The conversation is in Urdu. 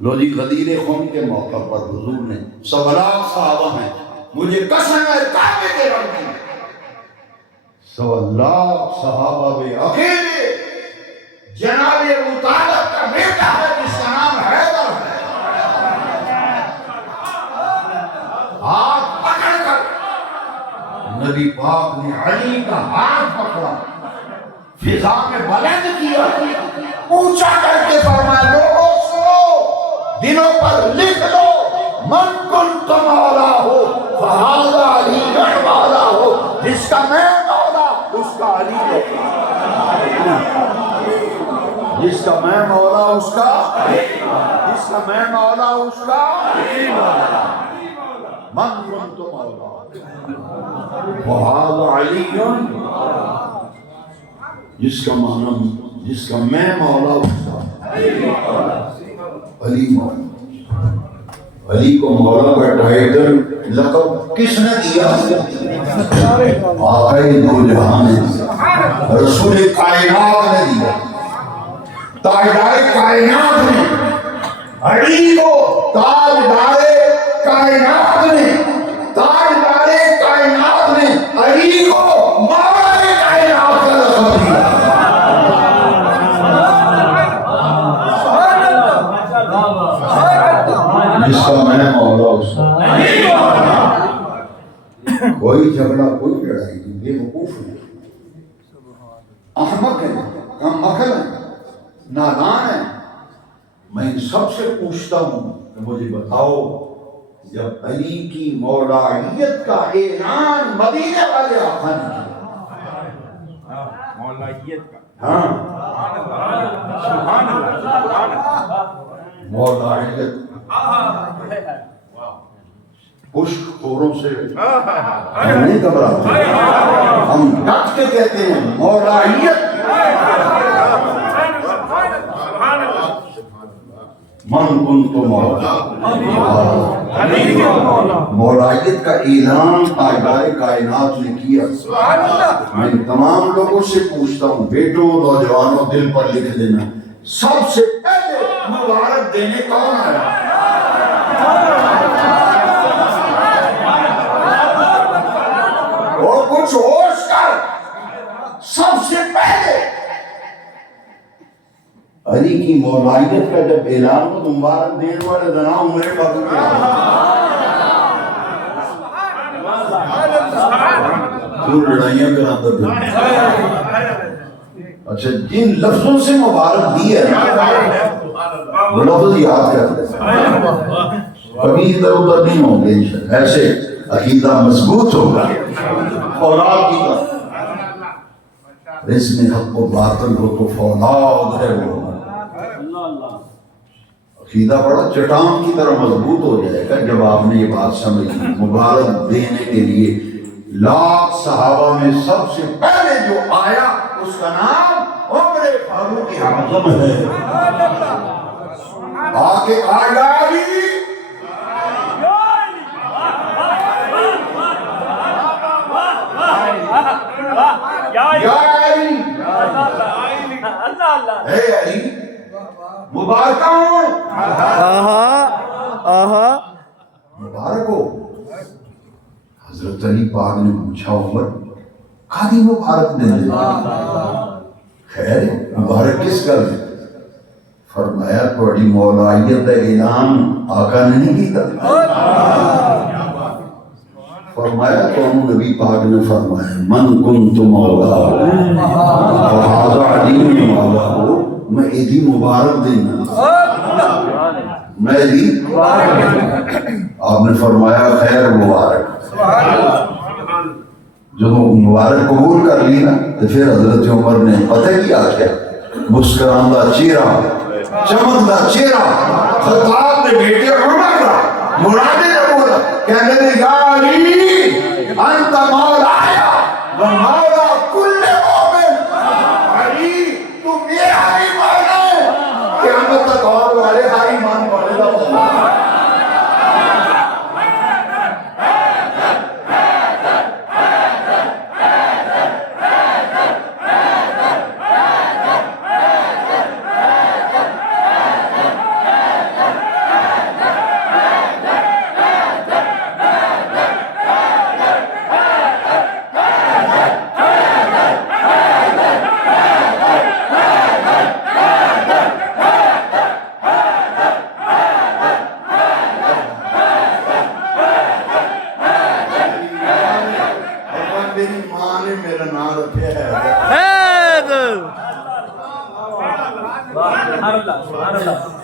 لو جی غدیر خم کے موقع پر حضور نے 100 لاکھ صحابہ ہیں، مجھے قسم ہے کعبے کے رب کی، 100 لاکھ صحابہ میں اکیلے جناب ابو طالب کا بیٹا ہے جس کا نام حیدر ہے، ہاتھ پکڑ کر نبی پاک نے علی کا ہاتھ پکڑا، فضا میں بلند کیا، اونچا کر کے فرمایا لوگوں سنو، دنوں پر لکھ لو، من کنت مولا ہو فہذا علی مولا ہو، جس کا میں مولا اس کا علی مولا، جس کا میں مولا اس کا، جس کا میں مولا اس کا، من کنت مولا فہذا علی، جس کا معنی جس کا میں مولا اس کا علی مولا۔ علی کو مولا کا ٹائٹل لقب کس نے دیا؟ آقا دو جہاں نے، رسول کائنات نے دیا، تاجدار کائنات نے علی کو، تاجدار کائنات نے، تاجدار کائنات نے علی کو مولا کائنات کا لقب دیا۔ جس کا میں مولا اس کا، کوئی جھگڑا کوئی لڑائی نہیں، بے وقوف ہے، احمق ہے، کم عقل ہے، نادان ہے۔ میں ان سب سے پوچھتا ہوں کہ مجھے بتاؤ، جب علی کی مولائیت کا اعلان مدینے والے آقا نے کیا، مولائیت کا، ہاں مولائیت پشت خوروں سے ہم نہیں گھبراتے، ہم ڈٹ کے کہتے ہیں مولائیت، من کنت مولا، مولائیت کا اعلان تاجدار کائنات نے کیا۔ میں تمام لوگوں سے پوچھتا ہوں، بیٹوں نوجوانوں دل پر لکھ دینا، سب سے پہلے مبارک دینے کون آیا؟ اور کچھ ہوش کر، سب سے پہلے علی کی مولائیت کا جب اعلان ہو تو مبارک دینے والے ذرا عمرے بابو کے کیوں لڑائیاں کراتا تھا؟ اچھا جن لفظوں سے مبارک دی ہے وہ لفظ یاد کرتے کبھی ادھر ادھر نہیں ہوں گے انشاءاللہ، ایسے عقیدہ مضبوط ہوگا اور آپ کی اس میں حق و باطل ہو تو فولاد ہے، وہ عقیدہ بڑا چٹان کی طرح مضبوط ہو جائے گا جب آپ نے یہ بات سمجھی۔ مبارک دینے کے لیے لاکھ صحابہ میں سب سے پہلے جو آیا اس کا نام عمر فاروق اعظم ہے۔ آگے آیا علی، یا علی، اے علی مبارک ہو، مبارک ہو۔ حضرت علی پاک نے پوچھا عمر قاضی مبارک دے دے، خیر مبارک کس کا ہے؟ فرمایا تھوڑی مولائیت اعلان آقا نے نہیں کیتا، فرمایا تو نبی پاک نے فرمایا من کنت مولا فہذا علی مولا ہو، میں ایدی مبارک دینا، میں ایدی آپ نے فرمایا خیر مبارک۔ جب مبارک قبول کر لی نا تو پھر حضرت عمر نے پتہ کیا کیا، مسکراندہ چہرہ، چمکدہ چہرہ، خطاب نے بیٹے عمر کا مرادے نے بولا، کہنے دے یا علی انت مولایا و مولا کل مومن، علی تم یہ ہاری مولا ہے، قیامت تک اور والے ہاری مان والے دا مولا۔ میری ماں نے میرا نام رکھا ہے سبحان اللہ سبحان اللہ